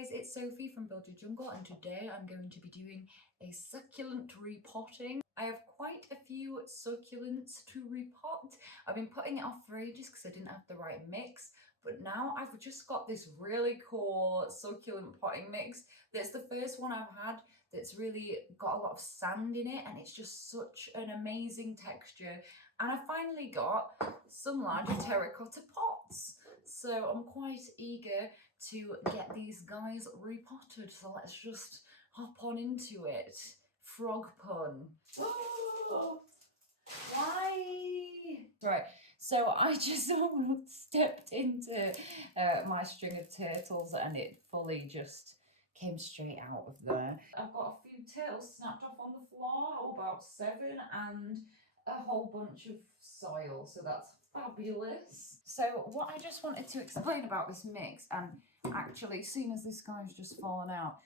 guys, it's Sophie from Build Your Jungle, and today I'm going to be doing a succulent repotting. I have quite a few succulents to repot. I've been putting it off for ages because I didn't have the right mix, but now I've just got this really cool succulent potting mix. That's the first one I've had that's really got a lot of sand in it, and it's just such an amazing texture. And I finally got some larger terracotta pots. So I'm quite eager to get these guys repotted. So let's just hop on into it. Frog pun. Oh, why? Right, so I just stepped into my string of turtles and it fully just came straight out of there. I've got a few turtles snapped off on the floor, about 7, and a whole bunch of soil, so that's fabulous. So what I just wanted to explain about this mix, and actually seeing as this guy's just fallen out,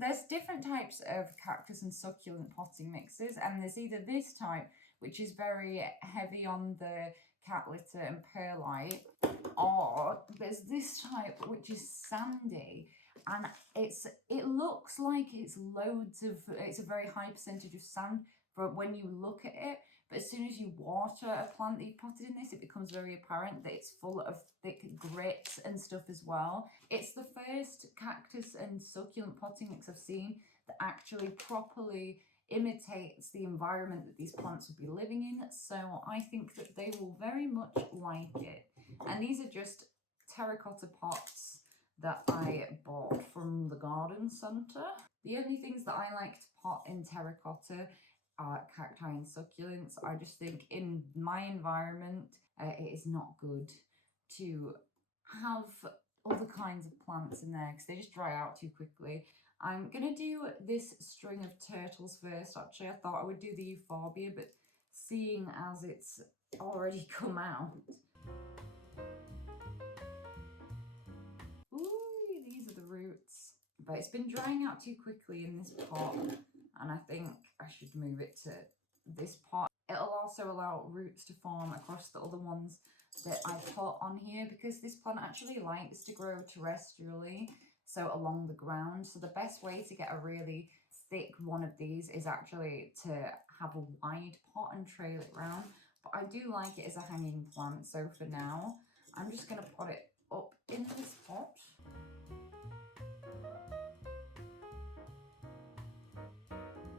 there's different types of cactus and succulent potting mixes, and there's either this type, which is very heavy on the cat litter and perlite, or there's this type which is sandy, and it looks like it's a very high percentage of sand but when you look at it, but as soon as you water a plant that you've potted in this, it becomes very apparent that it's full of thick grit and stuff as well. It's the first cactus and succulent potting mix I've seen that actually properly imitates the environment that these plants would be living in, so I think that they will very much like it. And these are just terracotta pots that I bought from the garden centre. The only things that I like to pot in terracotta are cacti and succulents. I just think in my environment it is not good to have other kinds of plants in there because they just dry out too quickly. I'm gonna do this string of turtles first. Actually, I thought I would do the euphorbia, but seeing as it's already come out. Ooh, these are the roots. But it's been drying out too quickly in this pot, and I think I should move it to this pot. It'll also allow roots to form across the other ones that I put on here, because this plant actually likes to grow terrestrially, so along the ground. So the best way to get a really thick one of these is actually to have a wide pot and trail it round. But I do like it as a hanging plant, so for now I'm just going to put it up in this pot.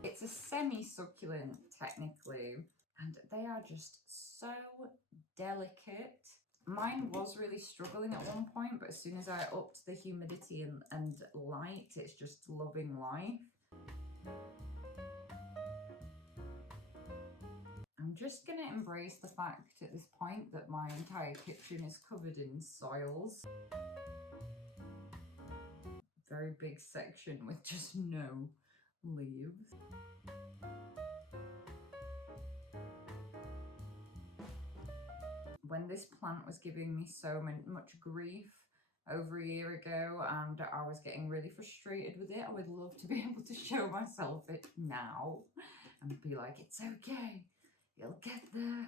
It's a semi-succulent technically, and they are just so delicate. Mine was really struggling at one point, but as soon as I upped the humidity and light, it's just loving life. I'm just going to embrace the fact at this point that my entire kitchen is covered in soils. Very big section with just no leaves. When this plant was giving me so much grief over a year ago and I was getting really frustrated with it, I would love to be able to show myself it now and be like, it's okay, you'll get there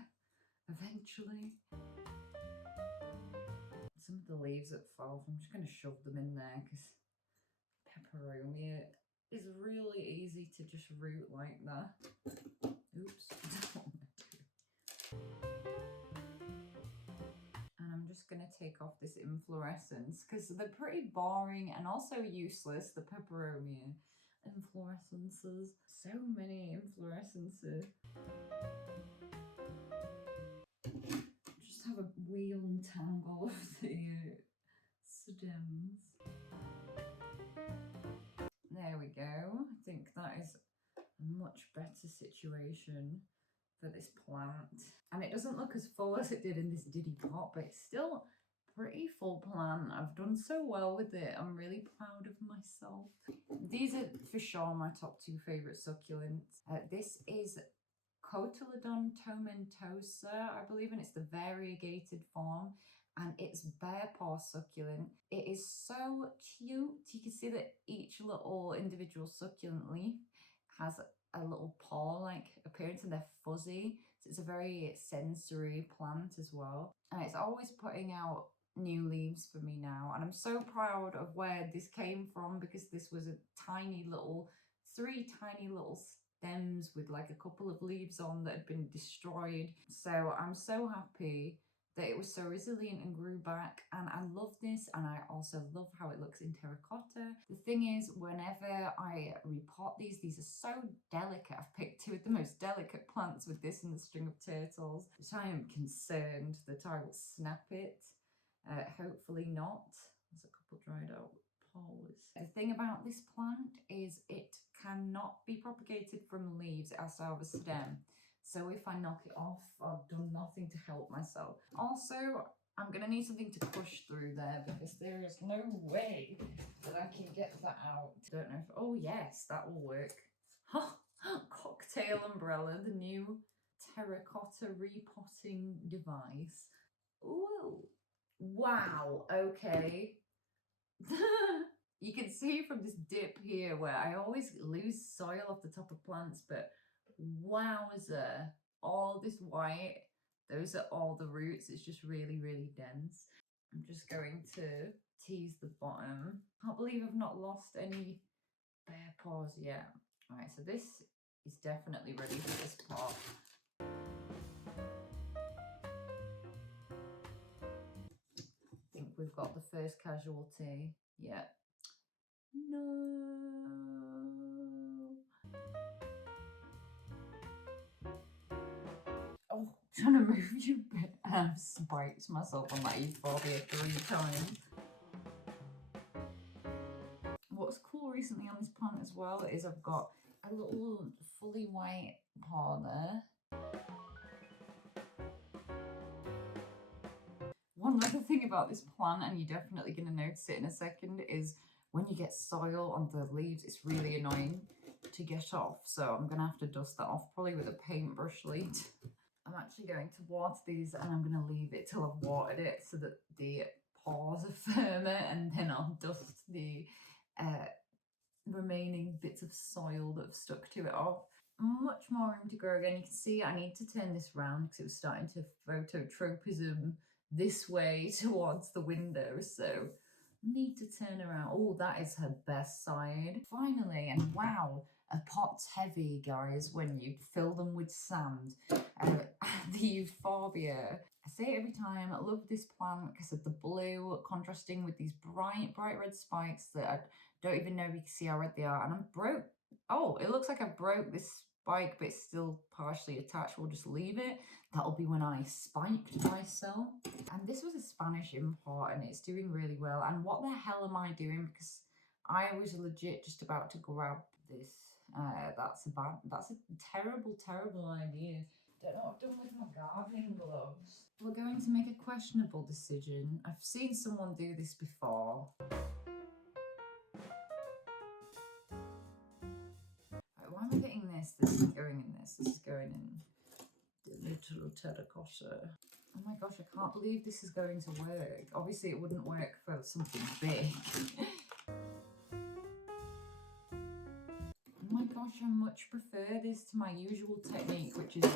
eventually. Some of the leaves that fell, I'm just going to shove them in there because peperomia is really easy to just root like that. Oops. And I'm just going to take off this inflorescence because they're pretty boring and also useless, the peperomia inflorescences. So many inflorescences. Just have a wheel and tangle of the stems. There we go. I think that is a much better situation for this plant. And it doesn't look as full as it did in this diddy pot, but it's still pretty full plant. I've done so well with it. I'm really proud of myself. These are for sure my top 2 favourite succulents. This is Cotyledon tomentosa, I believe, and it's the variegated form. And it's bear paw succulent. It is so cute. You can see that each little individual succulent leaf has a little paw-like appearance, and they're fuzzy. So it's a very sensory plant as well. And it's always putting out new leaves for me now, and I'm so proud of where this came from, because this was a three tiny little stems with like a couple of leaves on that had been destroyed. So I'm so happy that it was so resilient and grew back, and I love this, and I also love how it looks in terracotta. The thing is, whenever I repot these are so delicate. I've picked two of the most delicate plants with this and the string of turtles, which I am concerned that I will snap it. Hopefully not. There's a couple dried out poles. The thing about this plant is it cannot be propagated from leaves. It has to have a stem. So if I knock it off, I've done nothing to help myself. Also, I'm going to need something to push through there, because there is no way that I can get that out. Don't know if, oh yes, that will work. Cocktail umbrella, the new terracotta repotting device. Ooh, wow, okay. You can see from this dip here where I always lose soil off the top of plants, but wowza, all this white, those are all the roots. It's just really, really dense. I'm just going to tease the bottom. Can't believe I've not lost any bare pores yet. All right, so this is definitely ready for this pot. I think we've got the first casualty. Yeah. No. Oh, trying to move you a bit. I've spiked myself on that euphorbia 3 times. What's cool recently on this plant as well is I've got a little fully white paw there. One other thing about this plant, and you're definitely going to notice it in a second, is when you get soil on the leaves, it's really annoying to get off. So I'm going to have to dust that off, probably with a paintbrush lead. I'm actually going to water these, and I'm going to leave it till I've watered it so that the paws are firmer, and then I'll dust the remaining bits of soil that have stuck to it off. Much more room to grow again. You can see I need to turn this round because it was starting to phototropism this way towards the window, so need to turn around. Oh, that is her best side. Finally, and wow, a pot's heavy, guys, when you fill them with sand. The euphorbia. I say it every time, I love this plant because of the blue contrasting with these bright red spikes that I don't even know if you can see how red they are. And I'm broke. Oh, it looks like I broke this spike, but it's still partially attached. We'll just leave it. That'll be when I spiked myself. And this was a Spanish import, and it's doing really well. And what the hell am I doing? Because I was legit just about to grab this. That's a terrible idea. Don't know what I've done with my gardening gloves. We're going to make a questionable decision. I've seen someone do this before. Why am I getting this? This isn't going in this. This is going in the little terracotta. Oh my gosh, I can't believe this is going to work. Obviously, it wouldn't work for something big. Oh my gosh, I much prefer this to my usual technique, which is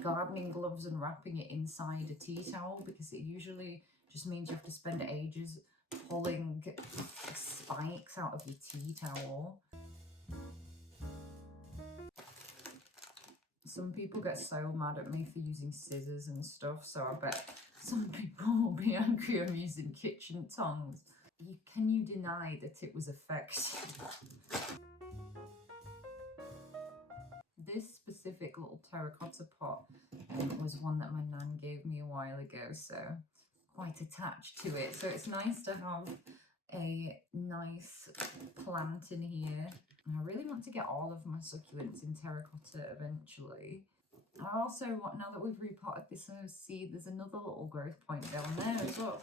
gardening gloves and wrapping it inside a tea towel, because it usually just means you have to spend ages pulling spikes out of your tea towel. Some people get so mad at me for using scissors and stuff, so I bet some people will be angry I'm using kitchen tongs. Can you deny that it was effective? This specific little terracotta pot was one that my nan gave me a while ago, so quite attached to it. So it's nice to have a nice plant in here. And I really want to get all of my succulents in terracotta eventually. I also want, now that we've repotted this, I see there's another little growth point down there as well.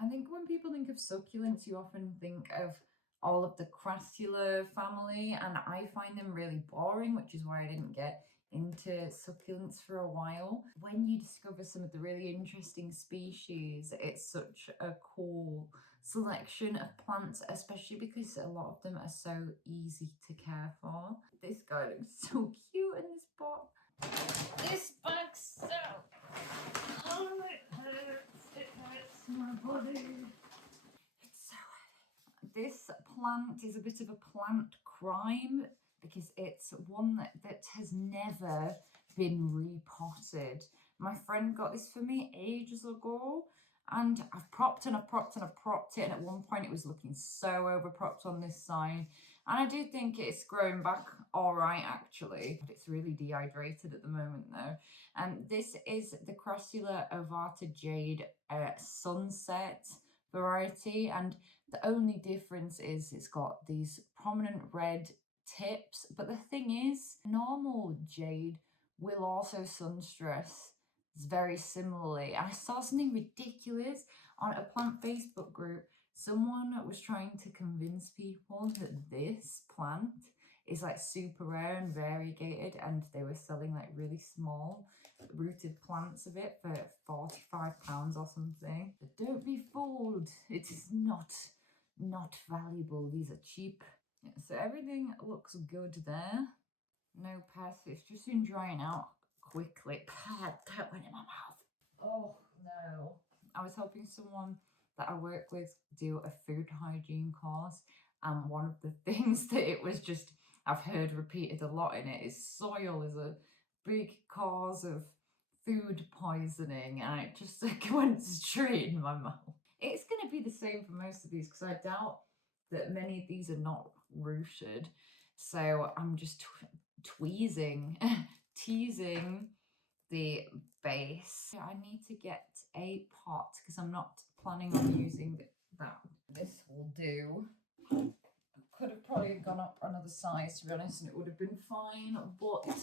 I think when people think of succulents, you often think of all of the crassula family, and I find them really boring, which is why I didn't get into succulents for a while. When you discover some of the really interesting species, it's such a cool selection of plants, especially because a lot of them are so easy to care for. This guy looks so cute in this pot. This bag so plant is a bit of a plant crime because it's one that has never been repotted. My friend got this for me ages ago, and I've propped and I've propped and I've propped it, and at one point it was looking so overpropped on this side. And I do think it's growing back all right, actually, but it's really dehydrated at the moment though. And this is the Crassula ovata jade sunset variety, and the only difference is it's got these prominent red tips. But the thing is, normal jade will also sun stress very similarly. I saw something ridiculous on a plant Facebook group. Someone was trying to convince people that this plant is like super rare and variegated, and they were selling like really small rooted plants of it for £45 or something. But don't be fooled, it is not valuable. These are cheap. Yeah, so everything looks good there. No pests, it's just in drying out quickly. That went in my mouth. Oh no. I was helping someone that I work with do a food hygiene course, and one of the things that it was just, I've heard repeated a lot in it, is soil is a big cause of food poisoning, and it just like went straight in my mouth. It's going to be the same for most of these because I doubt that many of these are not rooted, so I'm just tweezing teasing the base. I need to get a pot because I'm not planning on using that. This will do. I could have probably gone up another size, to be honest, and it would have been fine, but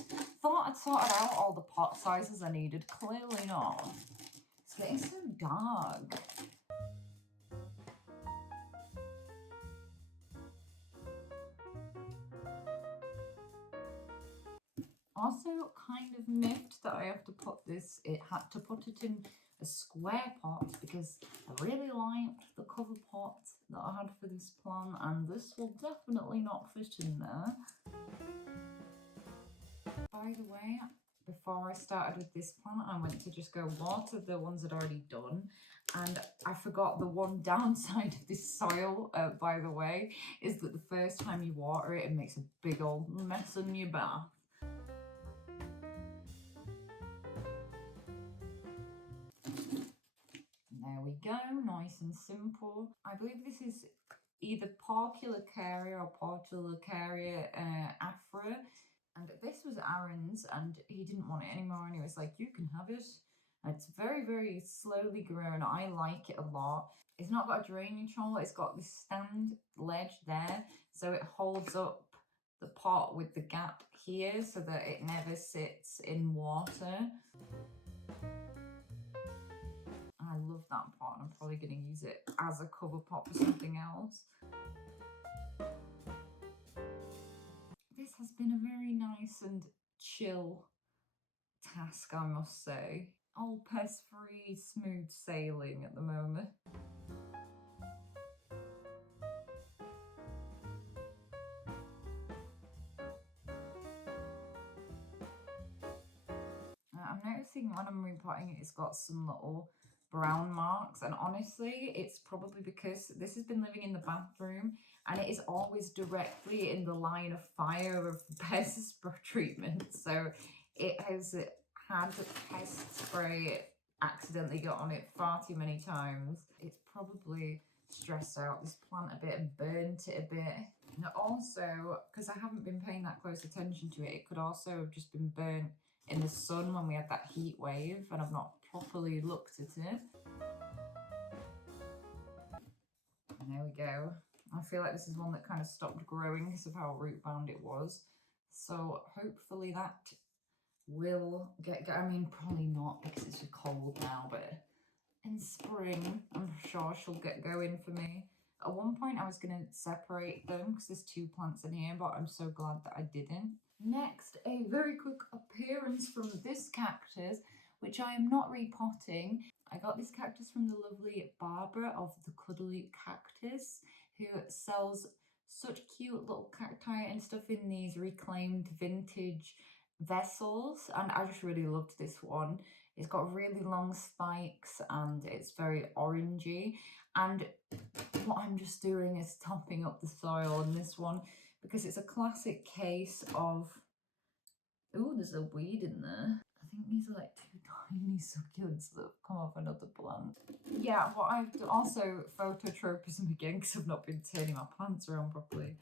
thought I'd sorted out all the pot sizes I needed. Clearly not. It's getting so dark. Also kind of miffed that I have to put this, it had to put it in a square pot because I really liked the cover pot that I had for this plant, and this will definitely not fit in there. By the way, before I started with this plant, I went to just go water the ones I'd already done, and I forgot the one downside of this soil, by the way, is that the first time you water it, it makes a big old mess in your bath. There we go, nice and simple. I believe this is either Portulacaria or Portulacaria afra, and this was Aaron's, and he didn't want it anymore, and he was like, you can have it. And it's very, very slowly growing. I like it a lot. It's not got a drainage hole, it's got this stand ledge there, so it holds up the pot with the gap here so that it never sits in water. I love that pot, and I'm probably going to use it as a cover pot for something else. This has been a very nice and chill task, I must say. All pest-free, smooth sailing at the moment. I'm noticing when I'm repotting it, it's got some little brown marks, and honestly it's probably because this has been living in the bathroom and it is always directly in the line of fire of pest treatment, so it has had pest spray accidentally got on it far too many times. It's probably stressed out this plant a bit and burnt it a bit, and also because I haven't been paying that close attention to it, it could also have just been burnt in the sun when we had that heat wave, and I've not properly looked at it. And there we go. I feel like this is one that kind of stopped growing because of how root bound it was. So hopefully that will get, I mean, probably not because it's cold now, but in spring, I'm sure she'll get going for me. At one point I was going to separate them because there's two plants in here, but I'm so glad that I didn't. Next, a very quick appearance from this cactus, which I am not repotting. I got this cactus from the lovely Barbara of the Cuddly Cactus, who sells such cute little cacti and stuff in these reclaimed vintage vessels, and I just really loved this one. It's got really long spikes and it's very orangey. And what I'm just doing is topping up the soil on this one because it's a classic case of, oh, there's a weed in there. I think these are like two tiny succulents that have come off another plant. Yeah, what I've also phototropism again because I've not been turning my plants around properly.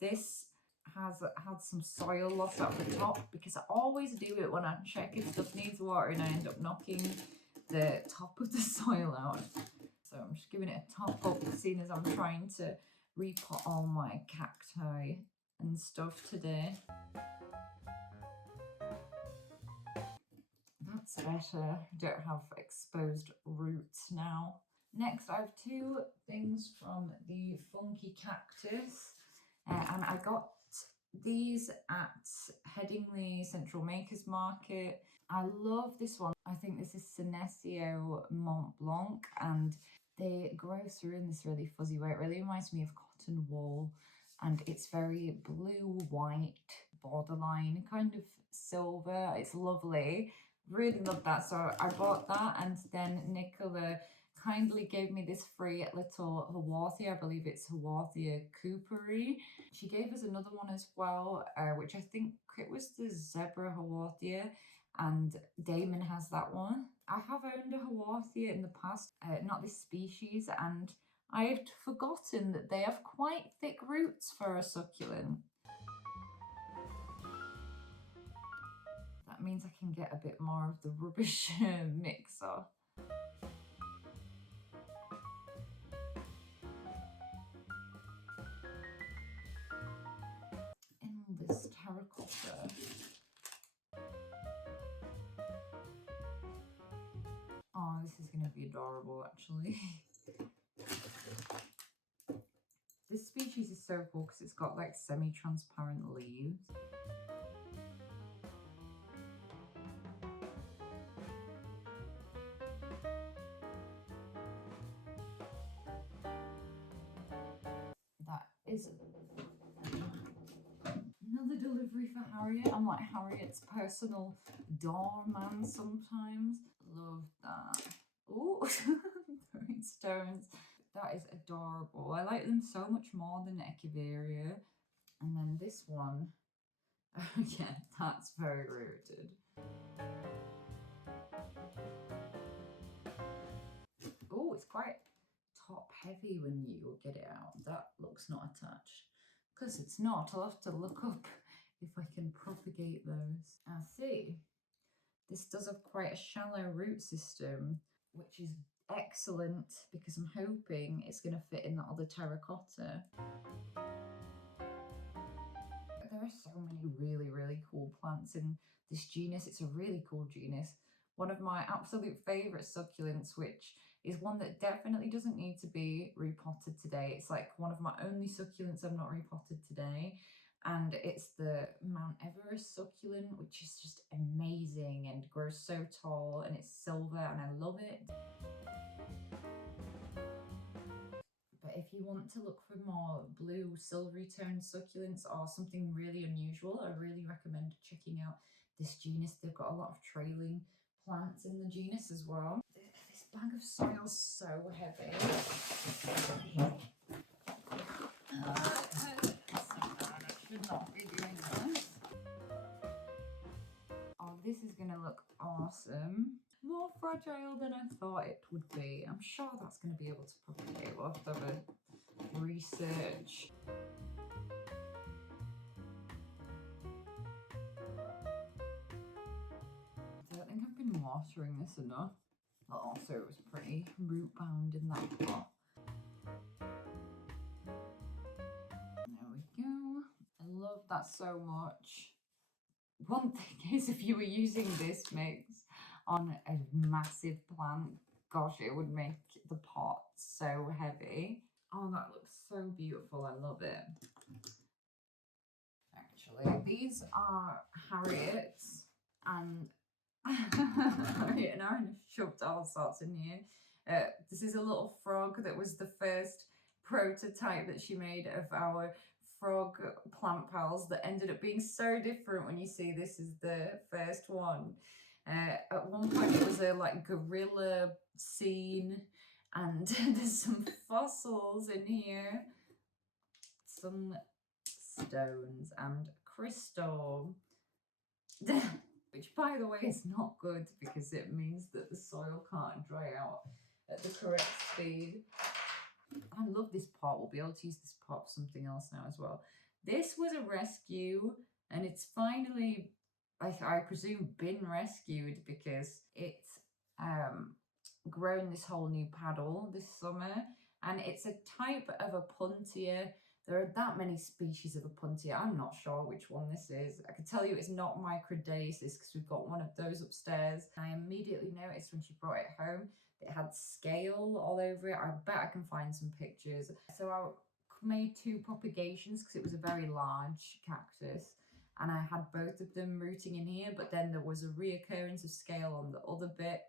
This has had some soil loss at the top because I always do it when I check if stuff needs watering. I end up knocking the top of the soil out. So I'm just giving it a top up, seeing as I'm trying to repot all my cacti and stuff today. That's better. I don't have exposed roots now. Next, I have two things from the Funky Cactus. And I got these at Headingley Central Makers Market. I love this one. I think this is Senecio Mont Blanc, and they grow through in this really fuzzy way. It really reminds me of cotton wool, and it's very blue-white, borderline, kind of silver. It's lovely. Really love that. So I bought that, and then Nicola kindly gave me this free little Haworthia. I believe it's Haworthia Cooperi. She gave us another one as well, which I think it was the Zebra Haworthia, and Damon has that one. I have owned a Haworthia in the past, not this species, and I had forgotten that they have quite thick roots for a succulent. That means I can get a bit more of the rubbish mixer. In this terracotta. Oh, this is going to be adorable, actually. This species is so cool because it's got like semi-transparent leaves. That is another delivery for Harriet. I'm like Harriet's personal doorman sometimes. Love that. Oh, throwing stones. That is adorable. I like them so much more than Echeveria. And then this one, again, that's very rooted. Oh, it's quite top heavy when you get it out. That looks not attached. Because it's not, I'll have to look up if I can propagate those. I see. This does have quite a shallow root system, which is excellent because I'm hoping it's going to fit in that other terracotta. There are so many really, really cool plants in this genus. It's a really cool genus. One of my absolute favourite succulents, which is one that definitely doesn't need to be repotted today. It's like one of my only succulents I've not repotted today. And it's the Mount Everest succulent, which is just amazing and grows so tall, and it's silver and I love it. But if you want to look for more blue silvery toned succulents or something really unusual, I really recommend checking out this genus. They've got a lot of trailing plants in the genus as well. This bag of soil's so heavy. Not be doing this. Oh, this is gonna look awesome. More fragile than I thought it would be. I'm sure that's gonna be able to propagate. We'll have to have a research. I don't think I've been watering this enough. But also it was pretty root bound in that pot. There we go. I love that so much. One thing is, if you were using this mix on a massive plant, gosh, it would make the pot so heavy. Oh, that looks so beautiful. I love it. Actually, these are Harriet's, and Harriet and I have shoved all sorts in here. This is a little frog that was the first prototype that she made of our frog plant pals that ended up being so different when you see this is the first one. At one point it was a like gorilla scene, and there's some fossils in here, some stones and crystal. Which, by the way, is not good because it means that the soil can't dry out at the correct speed. I love this pot. We'll be able to use this pot for something else now as well. This was a rescue, and it's finally, I presume, been rescued because it's grown this whole new paddle this summer, and it's a type of a puntia. There are that many species of a puntia. I'm not sure which one this is. I can tell you it's not microdasis because we've got one of those upstairs. I immediately noticed when she brought it home that it had scale all over it. I bet I can find some pictures. So I made 2 propagations because it was a very large cactus, and I had both of them rooting in here, but then there was a reoccurrence of scale on the other bit.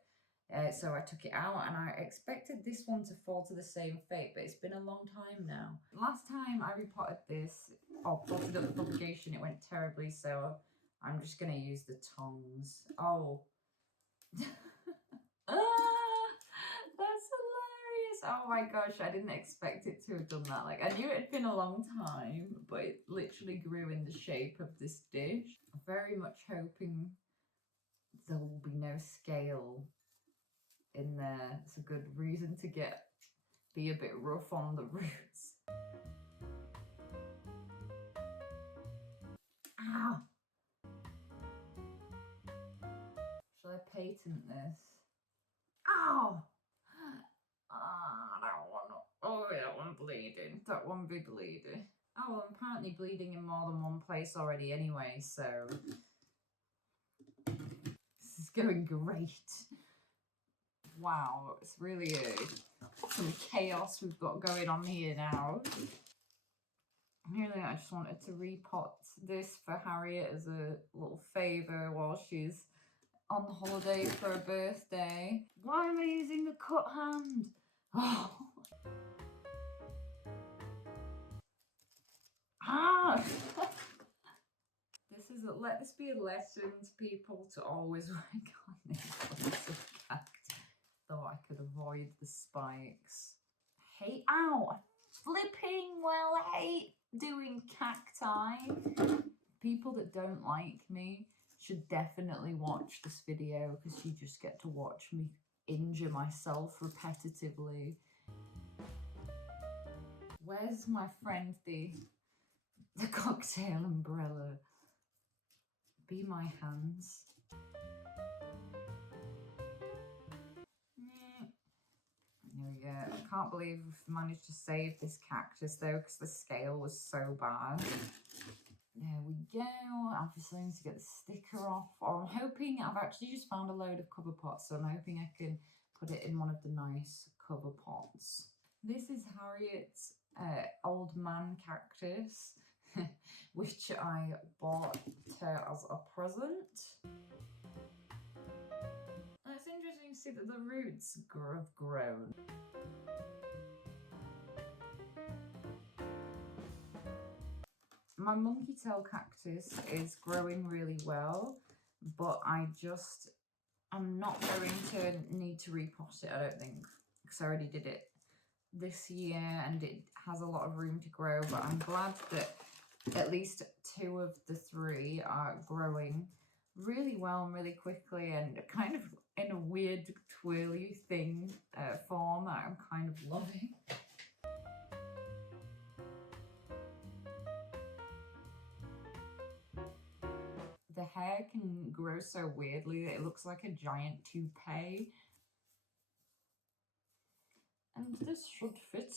So I took it out, and I expected this one to fall to the same fate, but it's been a long time now. Last time I repotted this, or potted up the propagation, it went terribly, so I'm just going to use the tongs. Oh. Ah, that's hilarious. Oh my gosh, I didn't expect it to have done that. Like, I knew it had been a long time, but it literally grew in the shape of this dish. I'm very much hoping there will be no scale in there. It's a good reason to be a bit rough on the roots. Ow! Shall I patent this? Ow! I don't want to. Oh, that one bleeding. That one be bleeding. Oh, well, I'm apparently bleeding in more than one place already anyway, so this is going great. Wow, it's really some chaos we've got going on here now. Really, I just wanted to repot this for Harriet as a little favour while she's on holiday for her birthday. Why am I using the cut hand? Oh. Ah! Let this be a lesson to people to always work on these sorts of cacti. Thought I could avoid the spikes. Ow! I flipping well hate doing cacti. People that don't like me should definitely watch this video because you just get to watch me injure myself repetitively. Where's my friend, the cocktail umbrella? Be my hands. There we go. I can't believe we've managed to save this cactus though, because the scale was so bad. There we go. I just need to get the sticker off. Or I'm hoping, I've actually just found a load of cover pots, so I'm hoping I can put it in one of the nice cover pots. This is Harriet's old man cactus, which I bought her as a present. It's interesting to see that the roots have grown. My monkey tail cactus is growing really well, but I'm not going to need to repot it, I don't think, because I already did it this year and it has a lot of room to grow. But I'm glad that at least 2 of the 3 are growing really well and really quickly, and kind of in a weird twirly thing form that I'm kind of loving. The hair can grow so weirdly that it looks like a giant toupee. And this should fit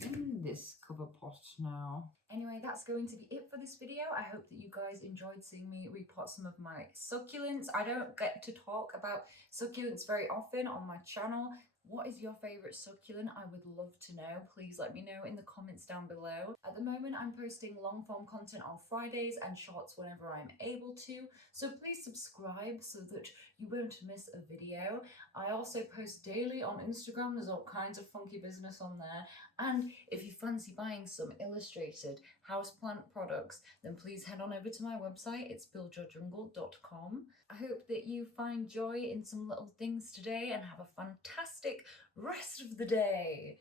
in this cover pot now. Anyway, that's going to be it for this video. I hope that you guys enjoyed seeing me repot some of my succulents. I don't get to talk about succulents very often on my channel. What is your favourite succulent? I would love to know. Please let me know in the comments down below. At the moment, I'm posting long form content on Fridays and shorts whenever I'm able to. So please subscribe so that you won't miss a video. I also post daily on Instagram. There's all kinds of funky business on there. And if you fancy buying some illustrated houseplant products, then please head on over to my website. It's buildyourjungle.com. I hope that you find joy in some little things today and have a fantastic rest of the day.